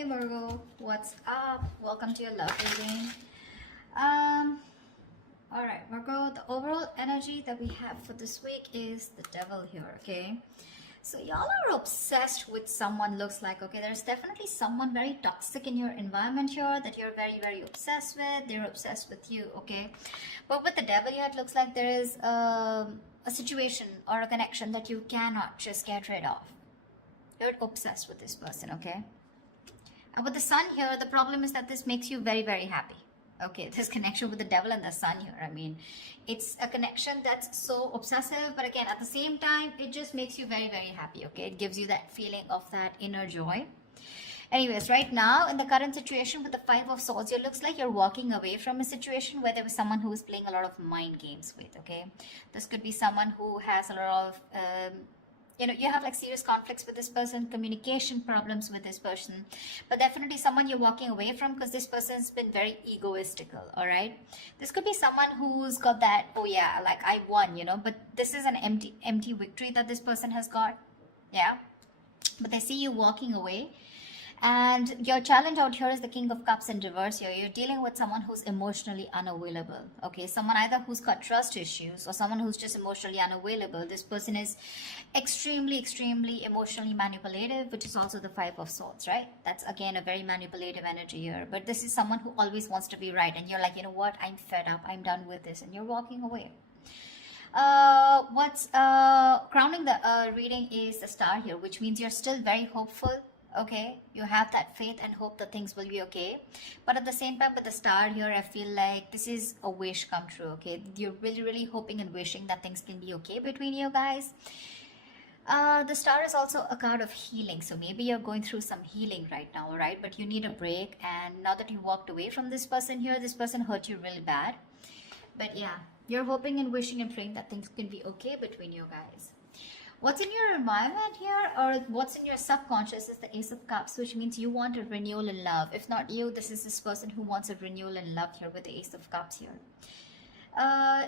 Hey Virgo, what's up? Welcome to your love reading. Um, Alright, Virgo, the overall energy that we have for this week is the devil here, okay? So y'all are obsessed with someone, looks like, okay? There's definitely someone very toxic in your environment here that you're very, very obsessed with. They're obsessed with you, okay? But with the devil here, it looks like there is a situation or a connection that you cannot just get rid of. You're obsessed with this person, okay? And with the sun here, the problem is that this makes you very, very happy. Okay, this connection with the devil and the sun here. I mean, it's a connection that's so obsessive, but again, at the same time, it just makes you very, very happy. Okay, it gives you that feeling of that inner joy. Anyways, right now, in the current situation with the Five of Swords, it looks like you're walking away from a situation where there was someone who was playing a lot of mind games with, okay? This could be someone who has a lot of... you have like serious conflicts with this person, communication problems with this person, but definitely someone you're walking away from because this person's been very egoistical. All right, this could be someone who's got that, oh yeah, like I won, but this is an empty victory that this person has got. Yeah, but they see you walking away. And your challenge out here is the King of Cups in reverse here. You're dealing with someone who's emotionally unavailable. Okay, someone either who's got trust issues or someone who's just emotionally unavailable. This person is extremely emotionally manipulative, which is also the Five of Swords, right? That's again a very manipulative energy here. But this is someone who always wants to be right. And you're like, you know what? I'm fed up. I'm done with this. And you're walking away. What's crowning the reading is the Star here, which means you're still very hopeful. Okay, you have that faith and hope that things will be okay, but at the same time with the Star here, I feel like this is a wish come true. Okay, you're really hoping and wishing that things can be okay between you guys. The Star is also a card of healing, so maybe you're going through some healing right now, all right? But you need a break, and now that you walked away from this person here, this person hurt you really bad. But yeah, you're hoping and wishing and praying that things can be okay between you guys. What's in your environment here, or what's in your subconscious, is the Ace of Cups, which means you want a renewal in love. If not you, this is this person who wants a renewal in love here with the Ace of Cups here.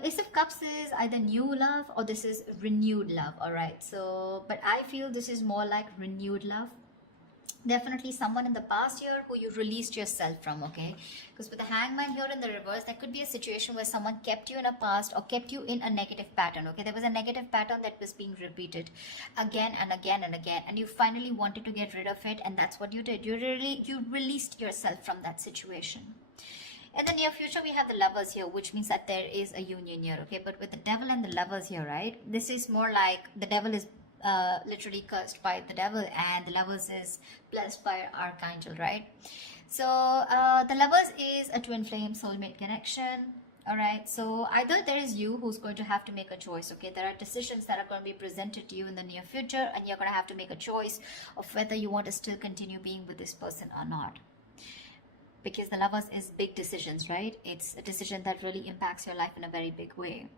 Ace of Cups is either new love or this is renewed love, all right? So, but I feel this is more like renewed love. Definitely someone in the past year who you released yourself from, okay? Because with the Hangman here in the reverse, that could be a situation where someone kept you in a past or kept you in a negative pattern, okay? There was a negative pattern that was being repeated again and again and again, and you finally wanted to get rid of it, and that's what you did. You released yourself from that situation. In the near future, we have the Lovers here, which means that there is a union here, okay? But with the Devil and the Lovers here, right? This is more like the Devil is literally cursed by the devil and the Lovers is blessed by Archangel, right? So the Lovers is a twin flame soulmate connection. All right, so either there is you who's going to have to make a choice. Okay, there are decisions that are going to be presented to you in the near future, and you're going to have to make a choice of whether you want to still continue being with this person or not. Because the Lovers is big decisions, right? It's a decision that really impacts your life in a very big way.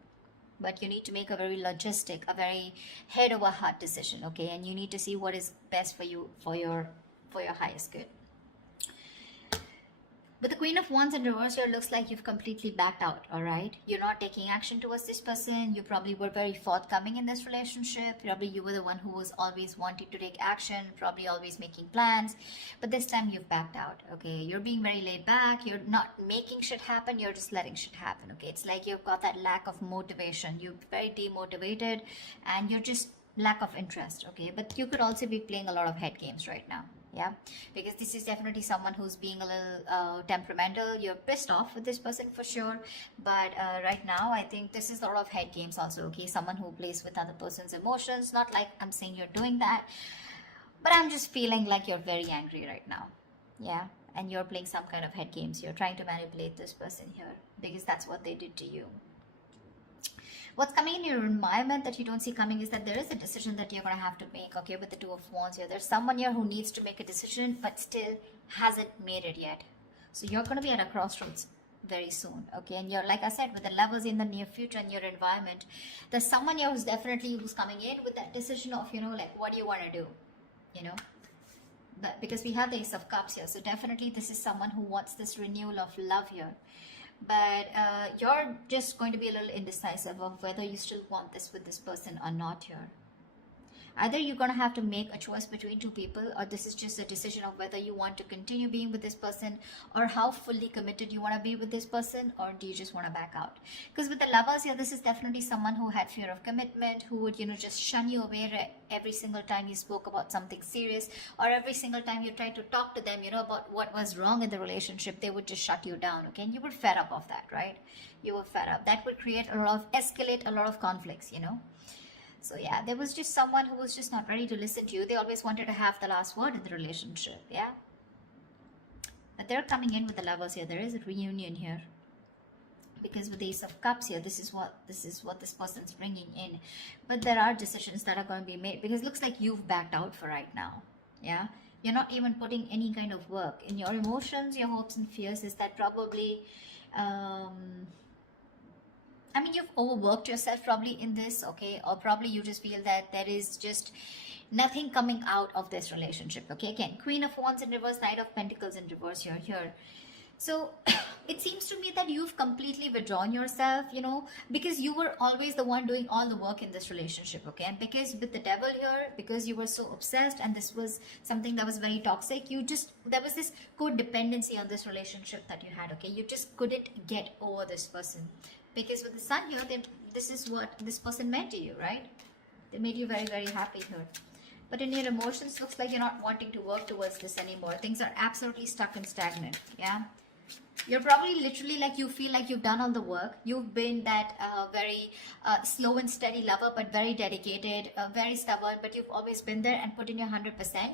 But you need to make a very logistic, a very head over heart decision, okay? And you need to see what is best for you, for your highest good. But the Queen of Wands in reverse here looks like you've completely backed out, all right? You're not taking action towards this person. You probably were very forthcoming in this relationship. Probably you were the one who was always wanting to take action, probably always making plans. But this time you've backed out, okay? You're being very laid back. You're not making shit happen. You're just letting shit happen, okay? It's like you've got that lack of motivation. You're very demotivated and you're just lack of interest, okay? But you could also be playing a lot of head games right now. Yeah, because this is definitely someone who's being a little temperamental. You're pissed off with this person for sure, but right now I think this is a lot of head games also, okay? Someone who plays with other person's emotions. Not like I'm saying you're doing that, but I'm just feeling like you're very angry right now. Yeah, and you're playing some kind of head games. You're trying to manipulate this person here because that's what they did to you. What's coming in your environment that you don't see coming is that there is a decision that you're going to have to make, okay, with the Two of Wands here. There's someone here who needs to make a decision but still hasn't made it yet. So you're going to be at a crossroads very soon, okay? And you're, like I said, with the Lovers in the near future in your environment, there's someone here who's coming in with that decision of, like, what do you want to do, But because we have the Ace of Cups here, so definitely this is someone who wants this renewal of love here. But you're just going to be a little indecisive of whether you still want this with this person or not here. Either you're going to have to make a choice between two people, or this is just a decision of whether you want to continue being with this person, or how fully committed you want to be with this person, or do you just want to back out? Because with the Lovers here, this is definitely someone who had fear of commitment, who would, just shun you away every single time you spoke about something serious, or every single time you tried to talk to them, about what was wrong in the relationship. They would just shut you down, okay? And you were fed up of that, right? You were fed up. That would create escalate a lot of conflicts, So yeah, there was just someone who was just not ready to listen to you. They always wanted to have the last word in the relationship, yeah? But they're coming in with the Lovers here. There is a reunion here. Because with the Ace of Cups here, this is what this person's bringing in. But there are decisions that are going to be made, because it looks like you've backed out for right now, yeah? You're not even putting any kind of work in your emotions, your hopes and fears. Is that probably you've overworked yourself probably in this, okay? Or probably you just feel that there is just nothing coming out of this relationship, okay? Again, Queen of Wands in reverse, Knight of Pentacles in reverse here. So it seems to me that you've completely withdrawn yourself, because you were always the one doing all the work in this relationship, okay? And because with the Devil here, because you were so obsessed and this was something that was very toxic, there was this codependency on this relationship that you had, okay? You just couldn't get over this person. Because with the Sun here, this is what this person meant to you, right? They made you very, very happy here. But in your emotions, looks like you're not wanting to work towards this anymore. Things are absolutely stuck and stagnant, yeah? You're probably literally like, you feel like you've done all the work. You've been that very slow and steady lover, but very dedicated, very stubborn, but you've always been there and put in your 100%.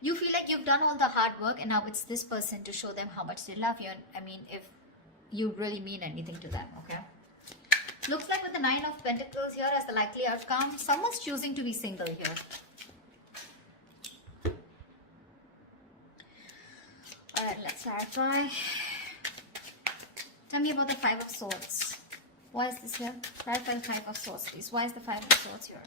You feel like you've done all the hard work, and now it's this person to show them how much they love you. And if you really mean anything to them, okay? Looks like with the Nine of Pentacles here as the likely outcome, someone's choosing to be single here. Alright, let's clarify. Tell me about the Five of Swords. Why is this here? Clarify the Five of Swords, please. Why is the Five of Swords here?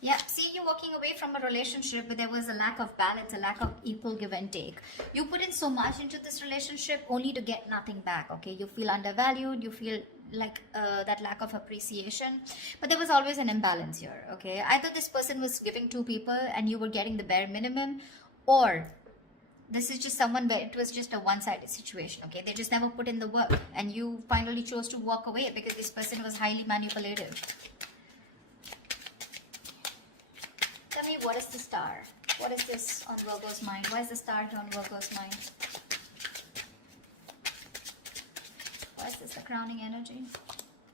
Yeah, see, you're walking away from a relationship where there was a lack of balance, a lack of equal give and take. You put in so much into this relationship only to get nothing back, okay? You feel undervalued, you feel like that lack of appreciation. But there was always an imbalance here, okay? Either this person was giving two people and you were getting the bare minimum, or this is just someone where it was just a one-sided situation, okay? They just never put in the work, and you finally chose to walk away because this person was highly manipulative. Tell me, what is the Star? What is this on Virgo's mind? Why is the Star on Virgo's mind? Why is this the crowning energy?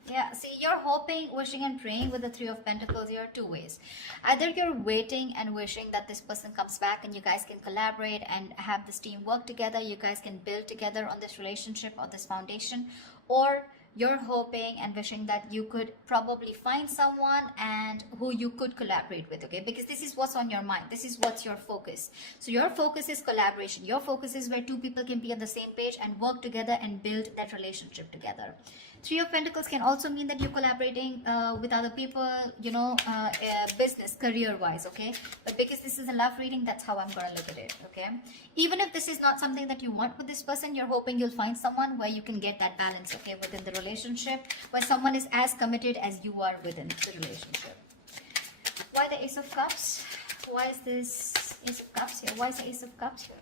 Yeah, see, you're hoping, wishing and praying with the Three of Pentacles here two ways. Either you're waiting and wishing that this person comes back and you guys can collaborate and have this team work together. You guys can build together on this relationship or this foundation. Or you're hoping and wishing that you could probably find someone and who you could collaborate with, okay? Because this is what's on your mind. This is what's your focus. So your focus is collaboration. Your focus is where two people can be on the same page and work together and build that relationship together. Three of Pentacles can also mean that you're collaborating with other people, business, career-wise, okay? But because this is a love reading, that's how I'm going to look at it, okay? Even if this is not something that you want with this person, you're hoping you'll find someone where you can get that balance, okay, within the relationship, where someone is as committed as you are within the relationship. Why the Ace of Cups? Why is this Ace of Cups here? Why is the Ace of Cups here?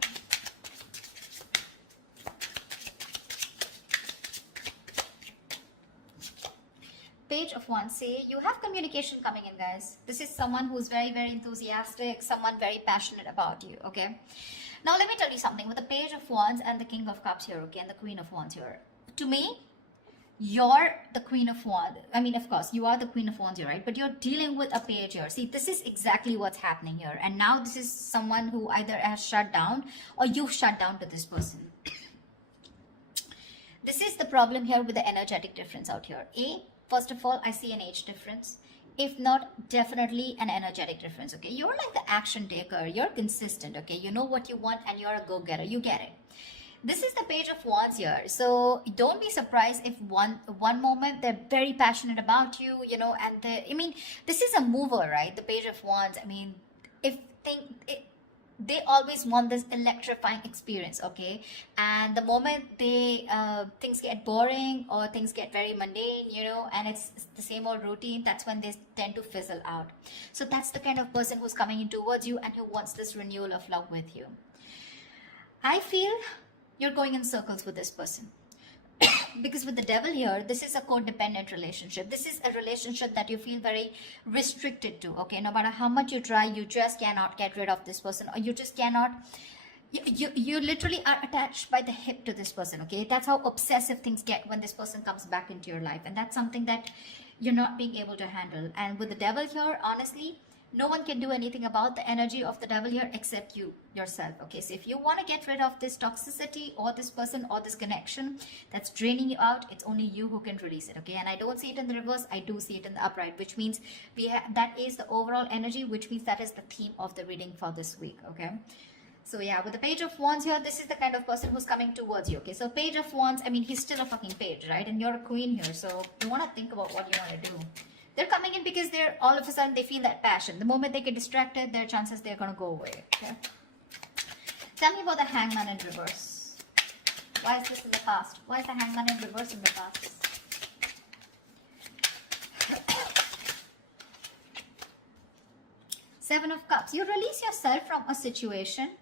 Page of Wands. Say you have communication coming in, guys. This is someone who's very, very enthusiastic, someone very passionate about you, okay? Now let me tell you something. With the Page of Wands and the King of Cups here, okay, and the Queen of Wands here, to me, you're the Queen of Wands. I mean, of course, you are the Queen of Wands here, right? But you're dealing with a page here. See, this is exactly what's happening here. And now this is someone who either has shut down or you've shut down to this person. This is the problem here with the energetic difference out here. First of all, I see an age difference. If not, definitely an energetic difference, okay? You're like the action taker. You're consistent, okay? You know what you want and you're a go-getter. You get it. This is the Page of Wands here. So don't be surprised if one moment they're very passionate about you, and this is a mover, right? The Page of Wands. I mean, they always want this electrifying experience, okay? And the moment they things get boring or things get very mundane, you know, and it's the same old routine, that's when they tend to fizzle out. So that's the kind of person who's coming in towards you and who wants this renewal of love with you. I feel you're going in circles with this person. Because with the devil here, this is a codependent relationship. This is a relationship that you feel very restricted to, okay? No matter how much you try, you just cannot get rid of this person, or you just cannot, you literally are attached by the hip to this person, okay? That's how obsessive things get when this person comes back into your life, and that's something that you're not being able to handle. And with the devil here, honestly, no one can do anything about the energy of the devil here except you yourself, okay? So if you want to get rid of this toxicity or this person or this connection that's draining you out, it's only you who can release it, okay? And I don't see it in the reverse, I do see it in the upright, which means that is the overall energy, which means that is the theme of the reading for this week, okay? So yeah, with the Page of Wands here, this is the kind of person who's coming towards you, okay? So Page of Wands, I mean, he's still a fucking page, right? And you're a queen here, so you want to think about what you want to do. They're coming in because they're all of a sudden they feel that passion. The moment they get distracted, their chances they're going to go away. Okay? Tell me about the Hangman in reverse. Why is this in the past? Why is the Hangman in reverse in the past? Seven of Cups. You release yourself from a situation,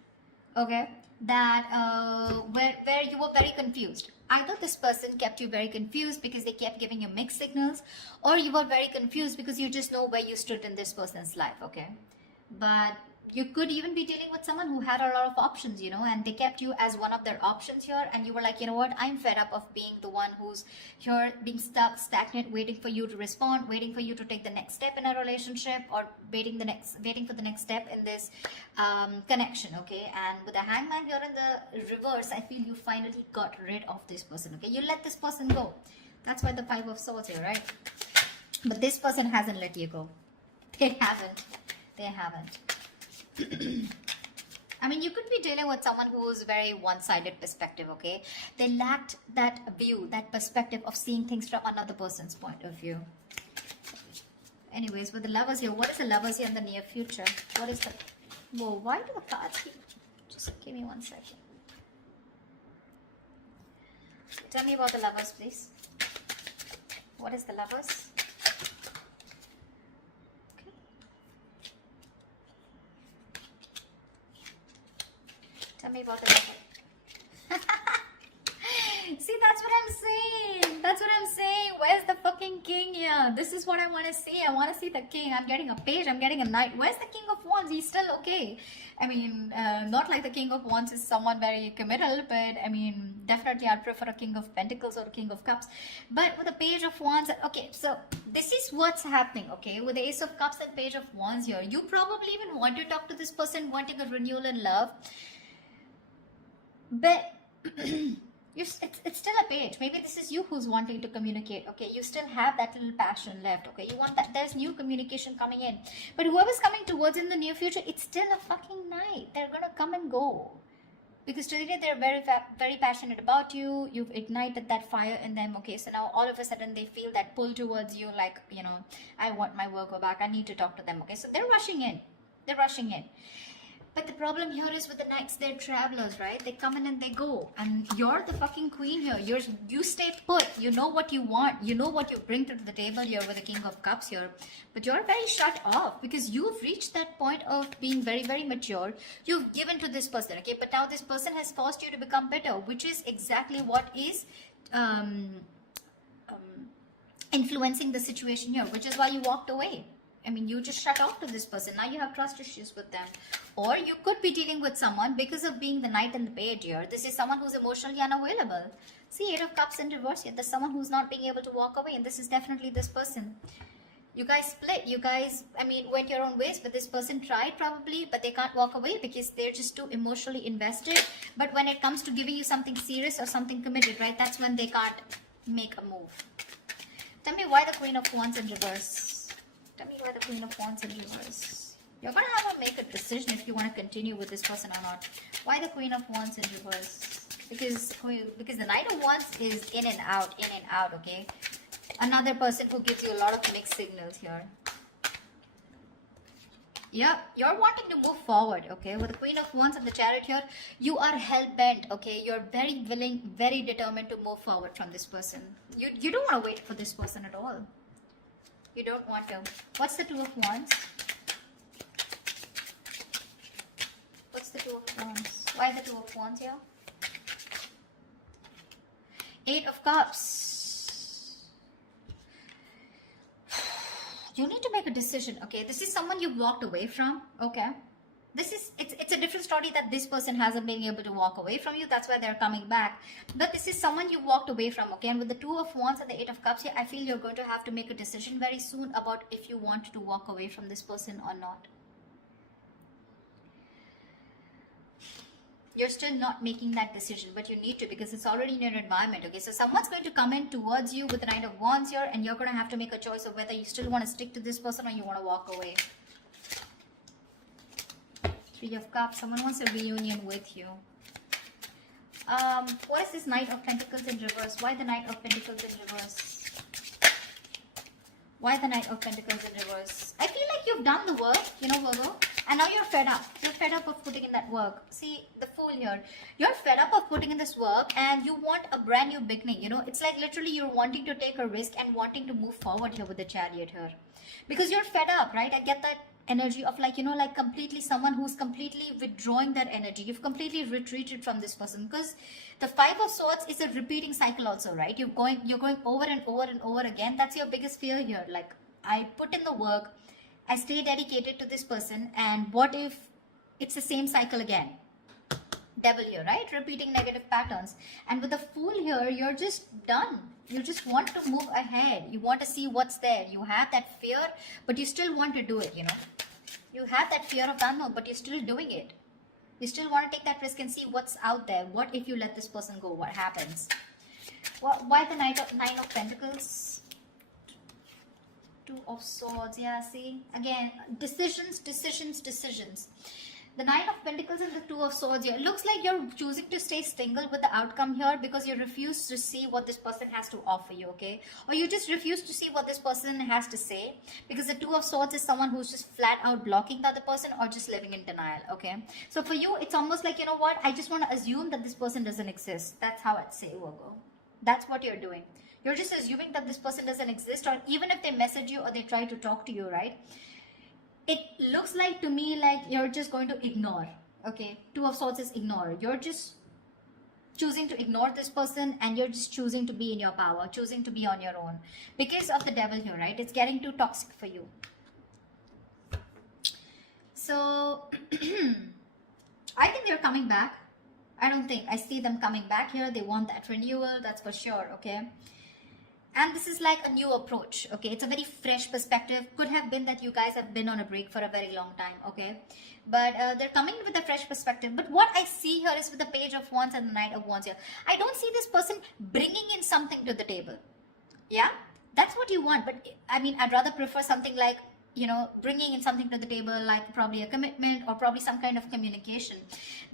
okay, that where you were very confused. Either this person kept you very confused because they kept giving you mixed signals, or you were very confused because you just know where you stood in this person's life, okay? But you could even be dealing with someone who had a lot of options, you know, and they kept you as one of their options here, and you were like, you know what, I'm fed up of being the one who's here being stuck, stagnant, waiting for you to respond, waiting for you to take the next step in a relationship, or waiting for the next step in this connection, okay? And with the Hangman here in the reverse, I feel you finally got rid of this person, okay? You let this person go. That's why the Five of Swords here, right? But this person hasn't let you go. They haven't. I mean, you could be dealing with someone who's very one-sided perspective, okay? They lacked that view, that perspective of seeing things from another person's point of view. Anyways, with the Lovers here, what is the Lovers here in the near future? What is the... Whoa, why do the cards keep... Just give me 1 second. Tell me about the Lovers, please. What is the Lovers? Tell me about the Lover. See, that's what I'm saying. That's what I'm saying. Where's the fucking king here? This is what I want to see. I want to see the king. I'm getting a page. I'm getting a knight. Where's the King of Wands? He's still okay. I mean, not like the King of Wands is someone very committal, but I mean, definitely I'd prefer a King of Pentacles or a King of Cups. But with the Page of Wands, okay, so this is what's happening, okay? With the Ace of Cups and Page of Wands here, you probably even want to talk to this person, wanting a renewal in love. But it's still a page. Maybe this is you who's wanting to communicate, okay? You still have that little passion left, okay? You want that, there's new communication coming in. But whoever's coming towards in the near future, it's still a fucking night. They're gonna come and go. Because today they're very passionate about you. You've ignited that fire in them, okay? So now all of a sudden they feel that pull towards you, like, you know, I want my Virgo back. I need to talk to them, okay? So they're rushing in. They're rushing in. But the problem here is with the knights, they're travelers, right? They come in and they go. And you're the fucking queen here. You stay put. You know what you want. You know what you bring to the table here with the King of Cups here. But you're very shut off because you've reached that point of being very, very mature. You've given to this person, okay? But now this person has forced you to become bitter, which is exactly what is influencing the situation here, which is why you walked away. I mean, you just shut off to this person. Now you have trust issues with them. Or you could be dealing with someone because of being the knight and the page here. This is someone who's emotionally unavailable. See, Eight of Cups in reverse here. There's someone who's not being able to walk away. And this is definitely this person. You guys split. You guys, I mean, went your own ways. But this person tried probably. But they can't walk away because they're just too emotionally invested. But when it comes to giving you something serious or something committed, right? That's when they can't make a move. Tell me why the Queen of Wands in reverse. Tell me why the Queen of Wands in reverse. You're going to have to make a decision if you want to continue with this person or not. Why the Queen of Wands in reverse? Because the Knight of Wands is in and out, okay? Another person who gives you a lot of mixed signals here. Yeah, you're wanting to move forward, okay? With the Queen of Wands and the Chariot here, you are hell-bent, okay? You're very willing, very determined to move forward from this person. You don't want to wait for this person at all. You don't want to. What's the Two of Wands? What's the Two of Wands? Why the Two of Wands here? Eight of Cups. You need to make a decision, okay? This is someone you've walked away from, okay? It's a different story that this person hasn't been able to walk away from you. That's why they're coming back. But this is someone you walked away from, okay? And with the Two of Wands and the Eight of Cups here, I feel you're going to have to make a decision very soon about if you want to walk away from this person or not. You're still not making that decision, but you need to, because it's already in your environment, okay? So someone's going to come in towards you with the Knight of Wands here, and you're going to have to make a choice of whether you still want to stick to this person or you want to walk away. Three of Cups. Someone wants a reunion with you. What is this Knight of Pentacles in reverse? Why the Knight of Pentacles in reverse? Why the Knight of Pentacles in reverse? I feel like you've done the work, you know, Virgo. And now you're fed up. You're fed up of putting in that work. See, the Fool here. You're fed up of putting in this work and you want a brand new beginning. You know, it's like literally you're wanting to take a risk and wanting to move forward here with the Chariot here. Because you're fed up, right? I get that energy of like, you know, like completely someone who's completely withdrawing their energy. You've completely retreated from this person because the Five of Swords is a repeating cycle also, right? You're going over and over and over again. That's your biggest fear here. Like, I put in the work, I stay dedicated to this person, and what if it's the same cycle again? Devil here, right? Repeating negative patterns. And with the Fool here, you're just done. You just want to move ahead. You want to see what's there. You have that fear, but you still want to do it, you know. You have that fear of the unknown, but you're still doing it. You still want to take that risk and see what's out there. What if you let this person go? What happens? Why the Nine of Pentacles? Two of Swords. Yeah, see? Again, decisions. The Nine of Pentacles and the Two of Swords here. It looks like you're choosing to stay single with the outcome here because you refuse to see what this person has to offer you, okay? Or you just refuse to see what this person has to say because the Two of Swords is someone who's just flat out blocking the other person or just living in denial, okay? So for you, it's almost like, you know what? I just want to assume that this person doesn't exist. That's how I'd say, Virgo. That's what you're doing. You're just assuming that this person doesn't exist, or even if they message you or they try to talk to you, right? It looks like to me like you're just going to ignore, okay? Two of Swords is ignore. You're just choosing to ignore this person and you're just choosing to be in your power, choosing to be on your own. Because of the Devil here, right? It's getting too toxic for you. So, I think they're coming back. I see them coming back here. They want that renewal, that's for sure, okay? And this is like a new approach, okay? It's a very fresh perspective. Could have been that you guys have been on a break for a very long time, okay? But they're coming with a fresh perspective. But what I see here is with the Page of Wands and the Knight of Wands here, I don't see this person bringing in something to the table. Yeah? That's what you want. But I mean, I'd rather prefer something like, you know, bringing in something to the table, like probably a commitment or probably some kind of communication.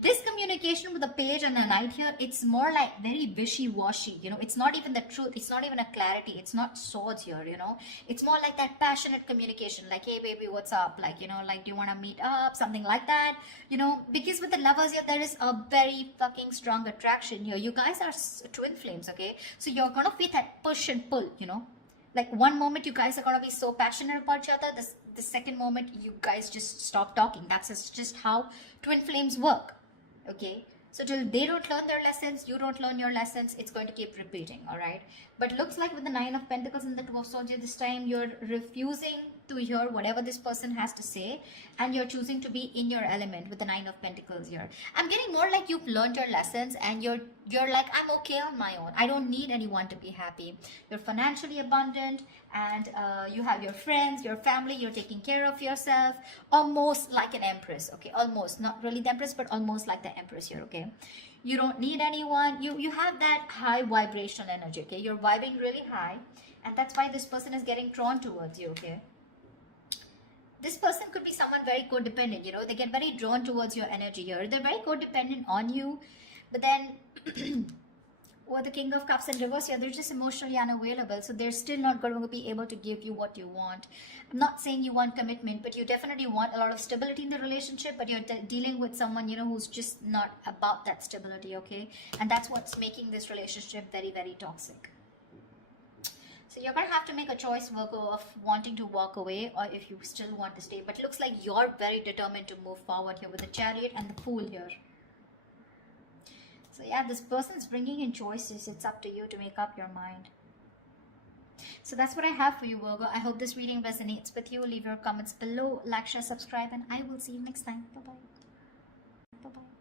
This communication with the Page and the Knight here, it's more like very wishy-washy, you know. It's not even the truth. It's not even a clarity. It's not swords here, you know. It's more like that passionate communication, like, hey baby, what's up? Like, you know, like, do you want to meet up? Something like that, you know. Because with the Lovers here, there is a very fucking strong attraction here. You guys are twin flames, okay? So you're gonna feel that push and pull, you know. Like, one moment you guys are going to be so passionate about each other, the second moment you guys just stop talking. That's just how twin flames work, okay? So till they don't learn their lessons, you don't learn your lessons, it's going to keep repeating, all right? But looks like with the Nine of Pentacles and the Two of Swords, this time you're refusing to hear whatever this person has to say, and you're choosing to be in your element with the Nine of Pentacles here. I'm getting more like you've learned your lessons and you're like, I'm okay on my own. I don't need anyone to be happy. You're financially abundant and you have your friends, your family, you're taking care of yourself, almost like an empress, okay? Almost, not really the empress, but almost like the empress here, okay? You don't need anyone. You have that high vibrational energy, okay? You're vibing really high, and that's why this person is getting drawn towards you, okay? This person could be someone very codependent, you know. They get very drawn towards your energy here. They're very codependent on you, but then Or the King of Cups in reverse here, they're just emotionally unavailable. So they're still not going to be able to give you what you want. I'm not saying you want commitment, but you definitely want a lot of stability in the relationship, but you're dealing with someone, you know, who's just not about that stability, okay? And that's what's making this relationship very, very toxic. So you're going to have to make a choice, Virgo, of wanting to walk away or if you still want to stay. But it looks like you're very determined to move forward here with the Chariot and the Fool here. So yeah, this person's bringing in choices. It's up to you to make up your mind. So that's what I have for you, Virgo. I hope this reading resonates with you. Leave your comments below, like, share, subscribe, and I will see you next time. Bye-bye. Bye-bye.